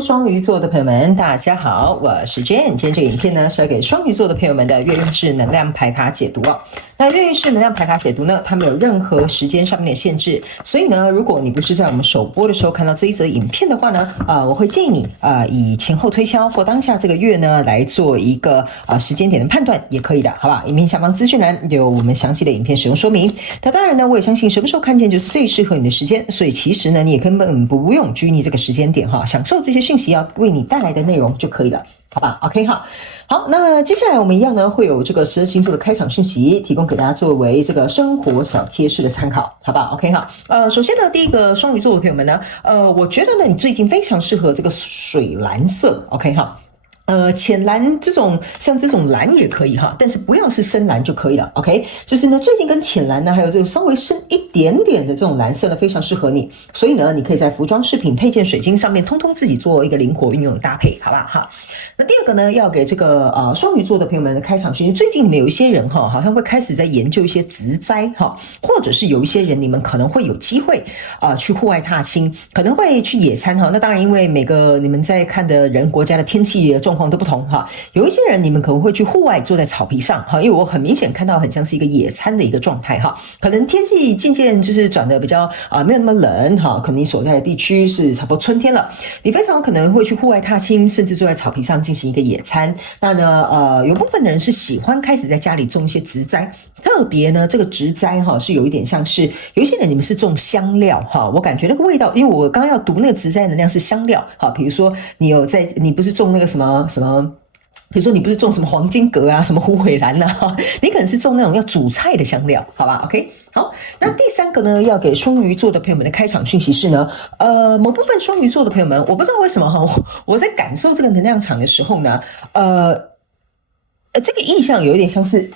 Hello， 双鱼座的朋友们，大家好，我是 Jane。今天这个影片呢是要给双鱼座的朋友们的月运势能量牌卡解读哦。那月运势能量牌卡解读呢，它没有任何时间上面的限制，所以呢，如果你不是在我们首播的时候看到这一则影片的话呢，我会建议你以前后推敲或当下这个月呢来做一个时间点的判断，也可以的，好吧？影片下方资讯栏有我们详细的影片使用说明。那当然呢，我也相信什么时候看见就是最适合你的时间，所以其实呢，你也根本不用拘泥这个时间点哈，享受这些讯息要为你带来的内容就可以了。好吧 ，OK 哈，好，那接下来我们一样呢，会有这个12星座的开场讯息，提供给大家作为这个生活小贴士的参考，好吧 ，OK 哈，首先呢，第一个双鱼座的朋友们呢，我觉得呢，你最近非常适合这个水蓝色 ，OK 哈。浅蓝像这种蓝也可以哈，但是不要是深蓝就可以了 ，OK？ 就是呢，最近跟浅蓝呢，还有这个稍微深一点点的这种蓝色呢，非常适合你。所以呢，你可以在服装、饰品、配件、水晶上面，通通自己做一个灵活运用的搭配，好不好？哈。那第二个呢，要给这个双鱼座的朋友们的开场讯息，最近你们有一些人哈，好像会开始在研究一些植栽哈，或者是有一些人你们可能会有机会去户外踏青，可能会去野餐哈。那当然，因为每个你们在看的人国家的天气状况都不同哈，有一些人你们可能会去户外坐在草皮上哈，因为我很明显看到很像是一个野餐的一个状态哈，可能天气渐渐就是转得比较没有那么冷哈，可能你所在的地区是差不多春天了，你非常可能会去户外踏青，甚至坐在草皮上进行一个野餐。那呢有部分的人是喜欢开始在家里种一些植栽，特别呢这个植栽哈是有一点像是有一些人你们是种香料哈，我感觉那个味道，因为我刚刚要读那个植栽能量是香料哈，比如说你不是种那个什么，比如说你不是种什么黄金葛啊，什么虎尾兰啊，你可能是种那种要煮菜的香料，好吧 ？OK， 好，那第三个呢，要给双鱼座的朋友们的开场讯息是呢，某部分双鱼座的朋友们，我不知道为什么哈，我在感受这个能量场的时候呢，这个意象有一点像是，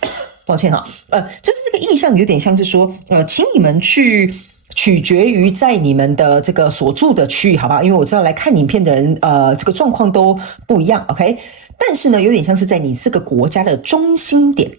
抱歉哈，就是这个意象有点像是说，请你们去。取决于在你们的这个所住的区域，好吧？因为我知道来看影片的人，这个状况都不一样 ，OK？ 但是呢，有点像是在你这个国家的中心点。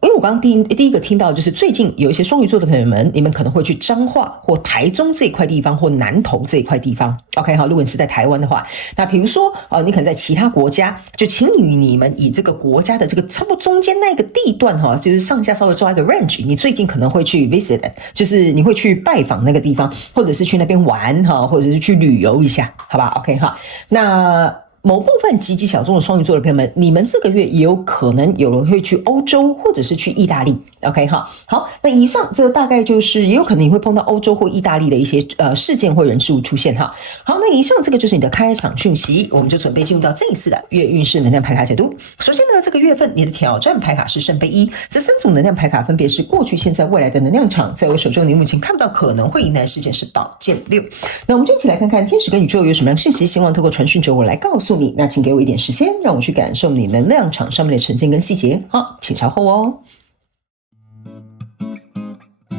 因为我刚刚第一个听到就是最近有一些双鱼座的朋友们，你们可能会去彰化或台中这一块地方，或南投这一块地方。OK， 好，如果你是在台湾的话，那比如说你可能在其他国家，就请你们以这个国家的这个差不多中间那个地段哈，就是上下稍微抓一个 range， 你最近可能会去 visit， 就是你会去拜访那个地方，或者是去那边玩哈，或者是去旅游一下，好吧 ？OK 哈，那。某部分极其小众的双鱼座的朋友们，你们这个月也有可能有人会去欧洲或者是去意大利 ，OK 哈。好，那以上这大概就是也有可能你会碰到欧洲或意大利的一些事件或人事物出现哈。好，那以上这个就是你的开场讯息，我们就准备进入到这一次的月运势能量牌卡解读。首先呢，这个月份你的挑战牌卡是圣杯1，这3组能量牌卡分别是过去、现在、未来的能量场，在我手中你目前看不到可能会迎来的事件是宝剑6。那我们就一起来看看天使跟宇宙有什么样的讯息，希望透过传讯者我来告诉你，那请给我一点时间，让我去感受你能量场上面的呈现跟细节。好，请稍后哦。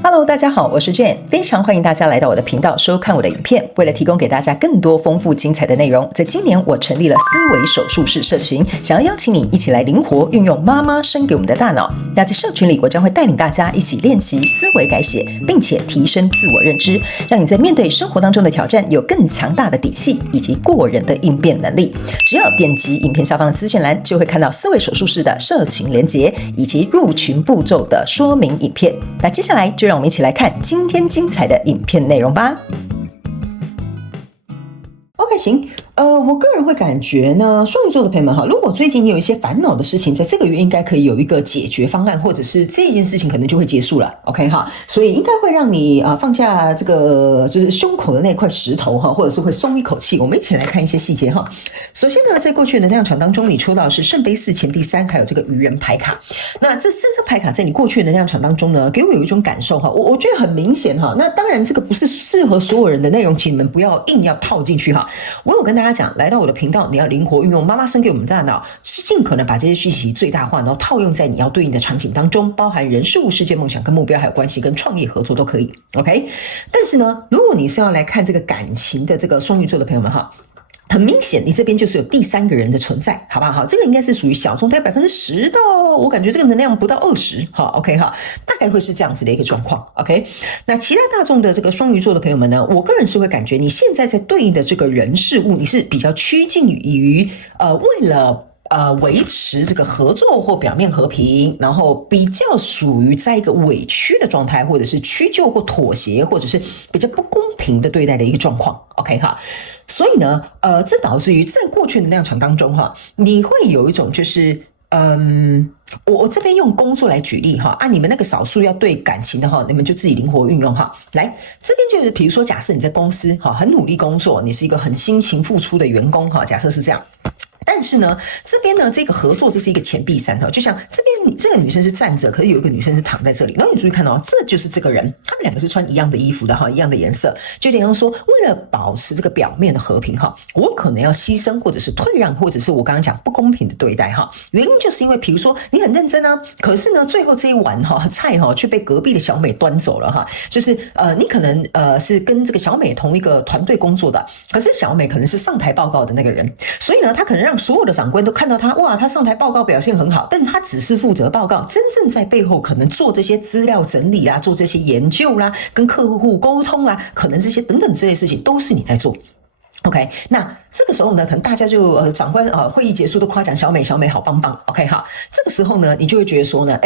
Hello， 大家好，我是 Jane， 非常欢迎大家来到我的频道收看我的影片。为了提供给大家更多丰富精彩的内容，在今年我成立了思维手术室社群，想要邀请你一起来灵活运用妈妈生给我们的大脑。那在社群里，我将会带领大家一起练习思维改写，并且提升自我认知，让你在面对生活当中的挑战有更强大的底气以及过人的应变能力。只要点击影片下方的资讯栏，就会看到思维手术室的社群连结以及入群步骤的说明影片。那接下来就让我们一起来看今天精彩的影片内容吧。OK， 行。我个人会感觉呢，双鱼座的朋友们哈，如果最近你有一些烦恼的事情，在这个月应该可以有一个解决方案，或者是这件事情可能就会结束了 ，OK 哈，所以应该会让你放下这个就是胸口的那块石头哈，或者是会松一口气。我们一起来看一些细节哈。首先呢，在过去的能量场当中，你抽到的是圣杯4、钱币3，还有这个愚人牌卡。那这3张牌卡在你过去的能量场当中呢，给我有一种感受哈，我觉得很明显哈。那当然这个不是适合所有人的内容，请你们不要硬要套进去哈。我有跟大家讲，来到我的频道，你要灵活运用妈妈生给我们的大脑，是尽可能把这些讯息最大化，然后套用在你要对应的场景当中，包含人事物、世界、梦想跟目标，还有关系跟创业合作都可以 ，OK。但是呢，如果你是要来看这个感情的这个双鱼座的朋友们哈。很明显，你这边就是有第三个人的存在，好不好？这个应该是属于小众，大概10%到我感觉这个能量不到20，好 ，OK 哈，大概会是这样子的一个状况 ，OK。那其他大众的这个双鱼座的朋友们呢，我个人是会感觉你现在在对应的这个人事物，你是比较趋近于为了。维持这个合作或表面和平，然后比较属于在一个委屈的状态，或者是屈就或妥协，或者是比较不公平的对待的一个状况。OK 哈，所以呢，这导致于在过去的能量场当中哈，你会有一种就是。我这边用工作来举例哈，你们那个少数要对感情的哈，你们就自己灵活运用哈。来，这边就是比如说，假设你在公司哈很努力工作，你是一个很辛勤付出的员工哈，假设是这样。但是呢，这边呢，这个合作这是一个钱币3哈，就像这边这个女生是站着，可是有一个女生是躺在这里。然后你注意看到，这就是这个人，他们两个是穿一样的衣服的哈，一样的颜色，就有点像说，为了保持这个表面的和平哈，我可能要牺牲或者是退让，或者是我刚刚讲不公平的对待哈。原因就是因为，比如说你很认真啊，可是呢，最后这一碗菜却被隔壁的小美端走了哈。就是你可能是跟这个小美同一个团队工作的，可是小美可能是上台报告的那个人，所以呢，他可能让所有的长官都看到他，哇，他上台报告表现很好，但他只是负责报告，真正在背后可能做这些资料整理啊，做这些研究啦，跟客户沟通啦，可能这些等等这些事情都是你在做。OK， 那这个时候呢，可能大家就长官会议结束都夸奖小美，小美好棒棒。OK 哈，这个时候呢，你就会觉得说呢，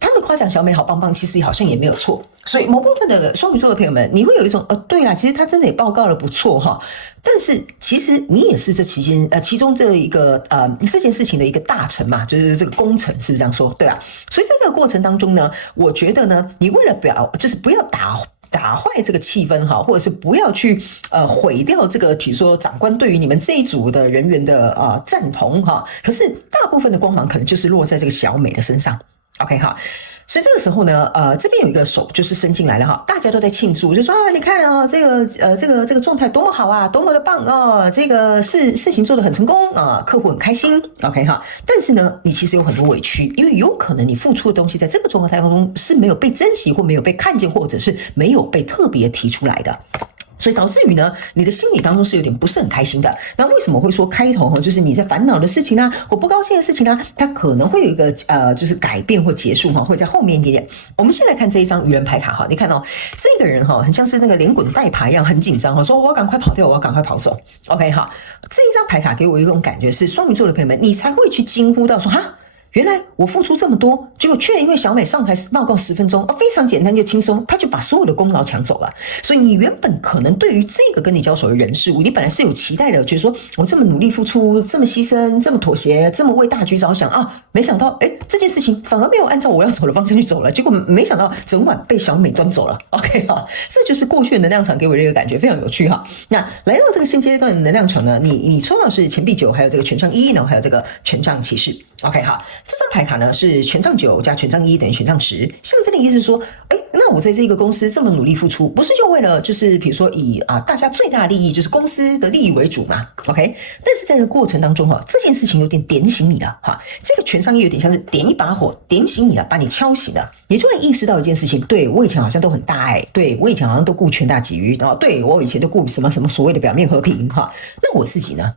他们夸奖小美好棒棒，其实好像也没有错。所以某部分的双鱼座的朋友们，你会有一种对啦，其实他真的也报告了不错哈。但是其实你也是这其中这一个这件事情的一个大臣嘛，就是这个功臣，是不是这样说？对啊。所以在这个过程当中呢，我觉得呢，你为了就是不要打坏这个气氛哈，或者是不要去毁掉这个，比如说长官对于你们这一组的人员的赞同哈。可是大部分的光芒可能就是落在这个小美的身上。OK 哈，所以这个时候呢，这边有一个手就是伸进来了哈，大家都在庆祝，就说你看这个状态多么好啊，多么的棒哦，这个事情做得很成功啊，客户很开心 ，OK 哈。但是呢，你其实有很多委屈，因为有可能你付出的东西在这个状态当中是没有被珍惜，或没有被看见，或者是没有被特别提出来的。所以导致于呢，你的心理当中是有点不是很开心的。那为什么会说开头就是你在烦恼的事情啊，或不高兴的事情啊，它可能会有一个就是改变或结束会在后面一点点。我们先来看这一张愚人牌卡你看这个人很像是那个连滚带爬一样，很紧张说我要赶快跑掉，我要赶快跑走。OK 哈，这一张牌卡给我一种感觉是双鱼座的朋友们，你才会去惊呼到说哈。原来我付出这么多，结果却因为小美上台报告10分钟，非常简单就轻松，他就把所有的功劳抢走了。所以你原本可能对于这个跟你交手的人事物，你本来是有期待的，觉得说我这么努力付出，这么牺牲，这么妥协，这么为大局着想没想到这件事情反而没有按照我要走的方向去走了，结果没想到整晚被小美端走了。OK 这就是过去的能量场给我的一个感觉，非常有趣那来到这个现阶段的能量场呢，你抽到是钱币9，还有这个权杖1，然后还有这个权杖骑士。OK 这张牌卡呢是权杖9加权杖1等于权杖10，象征的意思是说，那我在这个公司这么努力付出，不是就为了就是比如说以大家最大利益，就是公司的利益为主嘛 ？OK， 但是在这个过程当中这件事情有点点醒你了这个权杖1有点像是点一把火，点醒你了，把你敲醒了，你突然意识到一件事情，对我以前好像都很大爱，对我以前好像都顾全大局，对我以前都顾什么什么所谓的表面和平那我自己呢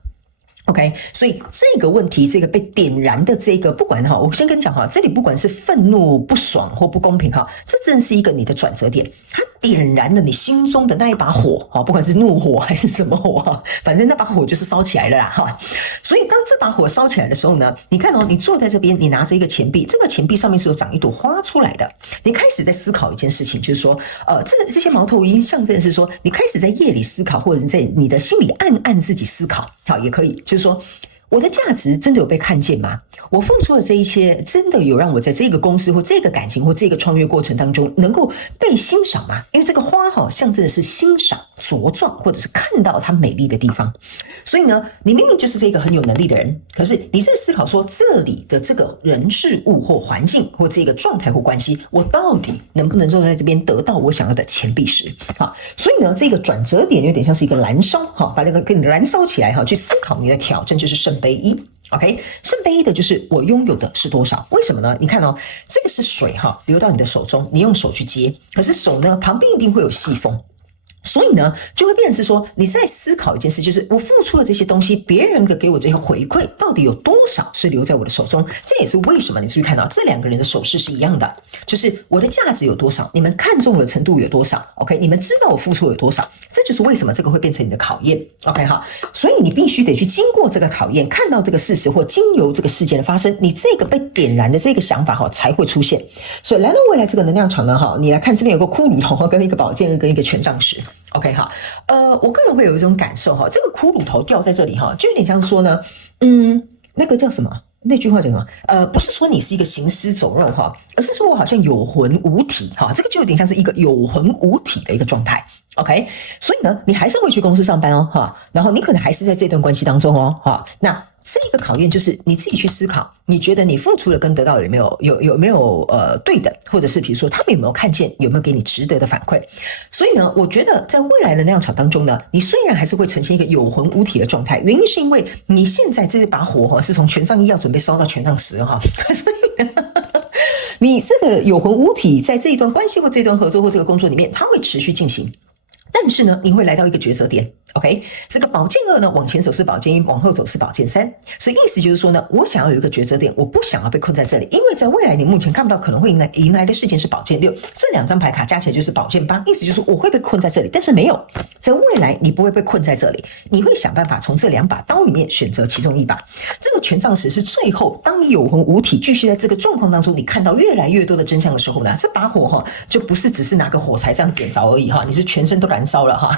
？OK， 所以这个问题，这个被点燃的这个，不管我先跟你讲这里不管是愤怒、不爽或不公平这正是一个你的转折点，它点燃了你心中的那一把火不管是怒火还是什么火反正那把火就是烧起来了啦所以当这把火烧起来的时候呢，你看你坐在这边，你拿着一个钱币，这个钱币上面是有长一朵花出来的，你开始在思考一件事情，就是说这些矛头已经象征是说，你开始在夜里思考，或者在你的心里暗自己思考也可以，就是说我的价值真的有被看见吗？我付出的这一切真的有让我在这个公司或这个感情或这个创业过程当中能够被欣赏吗？因为这个花象征的是欣赏、茁壮，或者是看到它美丽的地方。所以呢，你明明就是这个很有能力的人，可是你在思考说，这里的这个人事物或环境或这个状态或关系，我到底能不能够在这边得到我想要的钱币石所以呢，这个转折点有点像是一个燃烧把那个给你燃烧起来去思考你的挑战就是圣杯1。OK， 圣杯1的就是我拥有的是多少？为什么呢？你看这个是水流到你的手中，你用手去接，可是手呢旁边一定会有细缝。所以呢，就会变成是说，你在思考一件事，就是我付出的这些东西，别人的给我这些回馈，到底有多少是留在我的手中？这也是为什么你注意看到这两个人的手势是一样的，就是我的价值有多少，你们看重的程度有多少 ，OK？ 你们知道我付出有多少，这就是为什么这个会变成你的考验 ，OK 哈？所以你必须得去经过这个考验，看到这个事实，或经由这个事件的发生，你这个被点燃的这个想法才会出现。所以来到未来这个能量场呢，你来看这边有个骷髅头跟一个宝剑跟一个权杖石。OK 哈，我个人会有一种感受哈，这个骷髅头掉在这里哈，就有点像说呢，那个叫什么？那句话叫什么？不是说你是一个行尸走肉哈，而是说我好像有魂无体哈，这个就有点像是一个有魂无体的一个状态。OK， 所以呢，你还是会去公司上班哦哈，然后你可能还是在这段关系当中哦哈，那。这个考验就是你自己去思考，你觉得你付出的跟得到有没有对等，或者是比如说他们有没有看见，有没有给你值得的反馈？所以呢，我觉得在未来的能量场当中呢，你虽然还是会呈现一个有魂无体的状态，原因是因为你现在这把火是从权杖1要准备烧到权杖10哈，所以你这个有魂无体在这一段关系或这段合作或这个工作里面，它会持续进行。但是呢，你会来到一个抉择点 ，OK？ 这个宝剑2呢，往前走是宝剑1，往后走是宝剑3，所以意思就是说呢，我想要有一个抉择点，我不想要被困在这里，因为在未来你目前看不到可能会迎来的事件是宝剑6，这两张牌卡加起来就是宝剑8，意思就是我会被困在这里，但是没有，在未来你不会被困在这里，你会想办法从这两把刀里面选择其中一把。这个权杖10是最后，当你有魂无体，继续在这个状况当中，你看到越来越多的真相的时候呢，这把火就不是只是拿个火柴这样点着而已哈，你是全身都燃烧了哈。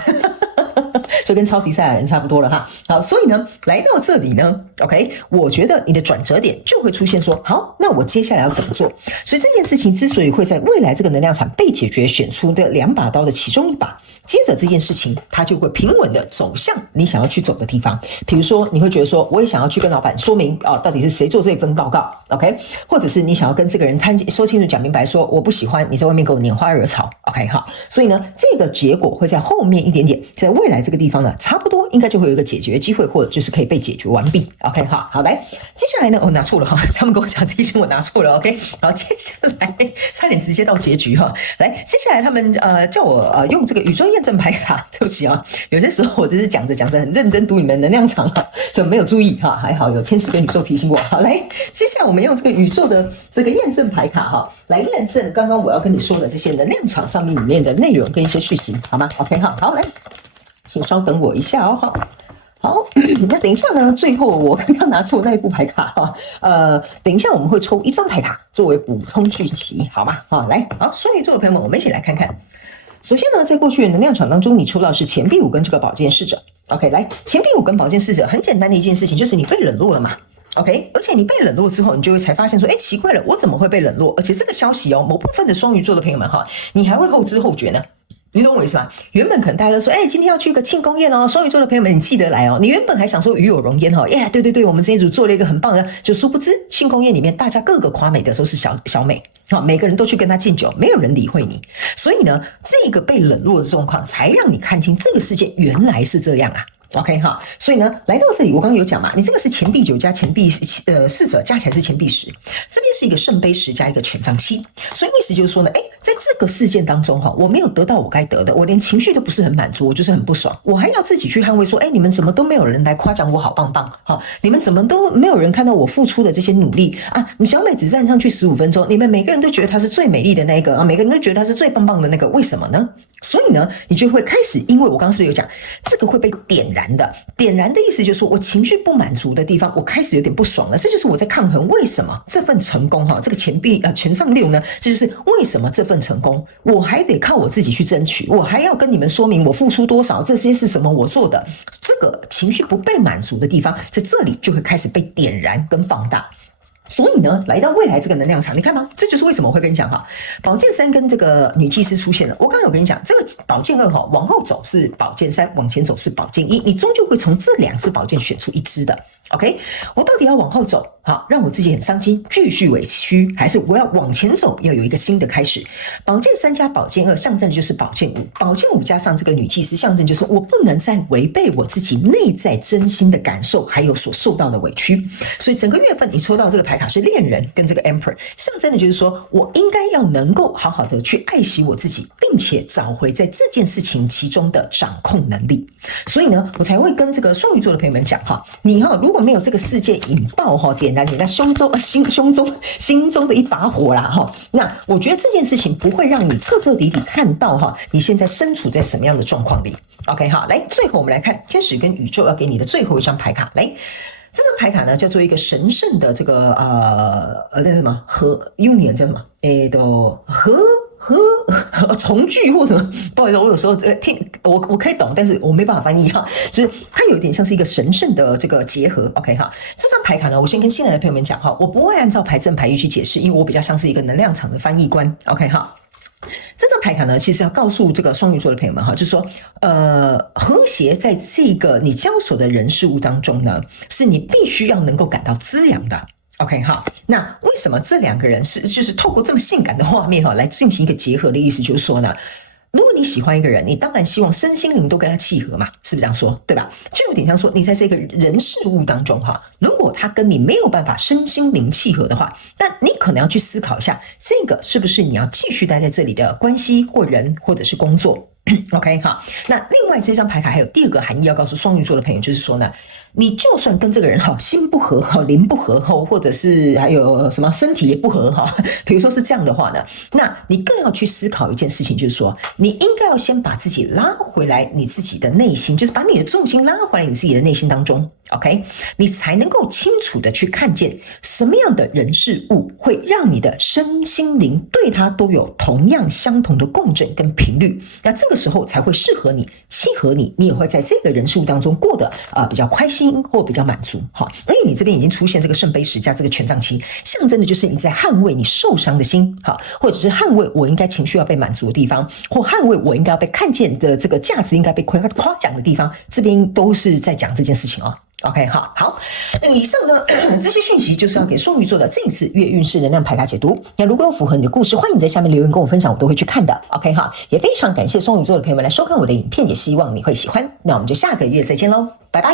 就跟超级赛亚人差不多了哈。好，所以呢，来到这里呢 ，OK， 我觉得你的转折点就会出现说，好，那我接下来要怎么做？所以这件事情之所以会在未来这个能量场被解决，选出的2把刀的其中一把，接着这件事情它就会平稳的走向你想要去走的地方。比如说，你会觉得说，我也想要去跟老板说明到底是谁做这份报告 ，OK， 或者是你想要跟这个人说清楚、讲明白，说我不喜欢你在外面给我拈花惹草 ，OK 哈。所以呢，这个结果会在后面一点点，在未来这个地方呢，差不多应该就会有一个解决机会，或者就是可以被解决完毕 ，OK 哈。好，来，接下来呢，我拿错了哈，他们跟我讲提醒我拿错了 ，OK。好，接下来差点直接到结局哈。来，接下来他们叫我用这个宇宙验证牌卡，对不起啊，有些时候我就是讲着很认真读你们能量场哈，就没有注意哈，还好有天使跟宇宙提醒我。好，来，接下来我们用这个宇宙的这个验证牌卡哈，来验证刚刚我要跟你说的这些能量场上面里面的内容跟一些讯息，好吗 ？OK 哈，好，来，请稍等我一下哦，好，那等一下呢，最后我刚刚拿错那一副牌卡哈，等一下我们会抽1张牌卡作为补充讯息，好吗？好，来，好，双鱼座的朋友们，我们一起来看看。首先呢，在过去的能量场当中，你抽到是钱币5跟这个宝剑侍者。OK， 来，钱币5跟宝剑侍者，很简单的一件事情，就是你被冷落了嘛。OK， 而且你被冷落之后，你就会才发现说，奇怪了，我怎么会被冷落？而且这个消息某部分的双鱼座的朋友们哈，你还会后知后觉呢。你懂我意思吗？原本可能大家都说，今天要去一个庆功宴哦，双鱼座的朋友们，你记得来哦。你原本还想说与有荣焉哈，对，我们这一组做了一个很棒的，就殊不知庆功宴里面大家各个夸美的都是小美，每个人都去跟他敬酒，没有人理会你。所以呢，这个被冷落的状况，才让你看清这个世界原来是这样啊。OK 哈，所以呢，来到这里，我刚刚有讲嘛，你这个是钱币9加钱币侍者加起来是钱币10，这边是一个圣杯10加一个权杖7，所以意思就是说呢，在这个事件当中哈，我没有得到我该得的，我连情绪都不是很满足，我就是很不爽，我还要自己去捍卫说，你们怎么都没有人来夸奖我好棒棒，好，你们怎么都没有人看到我付出的这些努力啊？小美只站上去15分钟，你们每个人都觉得她是最美丽的那个啊，每个人都觉得她是最棒棒的那个，为什么呢？所以呢，你就会开始，因为我刚刚是不是有讲，这个会被点燃的。点燃的意思就是说我情绪不满足的地方，我开始有点不爽了。这就是我在抗衡，为什么这份成功这个钱币权杖6呢？这就是为什么这份成功，我还得靠我自己去争取，我还要跟你们说明我付出多少，这些是什么我做的。这个情绪不被满足的地方，在这里就会开始被点燃跟放大。所以呢，来到未来这个能量场，你看吗？这就是为什么我会跟你讲哈，宝剑3跟这个女祭司出现了。我刚刚有跟你讲，这个宝剑2往后走是宝剑3，往前走是宝剑1，你终究会从这2支宝剑选出一支的。OK， 我到底要往后走，好，让我自己很伤心，继续委屈，还是我要往前走，要有一个新的开始？宝剑3加宝剑2，象征的就是宝剑5，宝剑5加上这个女祭司，象征就是我不能再违背我自己内在真心的感受，还有所受到的委屈。所以整个月份你抽到这个牌卡是恋人跟这个 Emperor， 象征的就是说我应该要能够好好的去爱惜我自己，并且找回在这件事情其中的掌控能力。所以呢，我才会跟这个双鱼座的朋友们讲哈，你如果没有这个事件引爆点燃你在心中的一把火啦那我觉得这件事情不会让你彻彻底底看到你现在身处在什么样的状况里。OK 好，来，最后我们来看天使跟宇宙要给你的最后一张牌卡。来，这张牌卡呢叫做一个神圣的这个那什么和 union 叫什么重聚或什么，不好意思，我有时候听我可以懂，但是我没办法翻译就是它有点像是一个神圣的这个结合。OK 这张牌卡呢，我先跟新来的朋友们讲我不会按照牌阵牌意去解释，因为我比较像是一个能量场的翻译官。OK 这张牌卡呢，其实要告诉这个双鱼座的朋友们就是说，和谐在这个你交手的人事物当中呢，是你必须要能够感到滋养的。OK 那为什么这两个人就是透过这么性感的画面来进行一个结合的意思，就是说呢，如果你喜欢一个人，你当然希望身心灵都跟他契合嘛，是不是这样说？对吧？就有点像说你在这个人事物当中如果他跟你没有办法身心灵契合的话，那你可能要去思考一下，这个是不是你要继续待在这里的关系或人或者是工作。OK 那另外这张牌卡还有第二个含义要告诉双鱼座的朋友，就是说呢，你就算跟这个人心不合灵不合或者是还有什么身体也不合比如说是这样的话呢，那你更要去思考一件事情，就是说你应该要先把自己拉回来你自己的内心，就是把你的重心拉回来你自己的内心当中。OK， 你才能够清楚的去看见什么样的人事物会让你的身心灵对它都有同样相同的共振跟频率，那这个时候才会适合你契合你，你也会在这个人事物当中过得比较开心或比较满足因为你这边已经出现这个圣杯10加这个权杖7，象征的就是你在捍卫你受伤的心或者是捍卫我应该情绪要被满足的地方，或捍卫我应该要被看见的这个价值应该被夸奖的地方，这边都是在讲这件事情OK 好，那以上呢这些讯息就是要给双鱼座的这一次月运势能量牌卡解读。那如果有符合你的故事，欢迎在下面留言跟我分享，我都会去看的。OK 也非常感谢双鱼座的朋友们来收看我的影片，也希望你会喜欢。那我们就下个月再见喽，拜拜。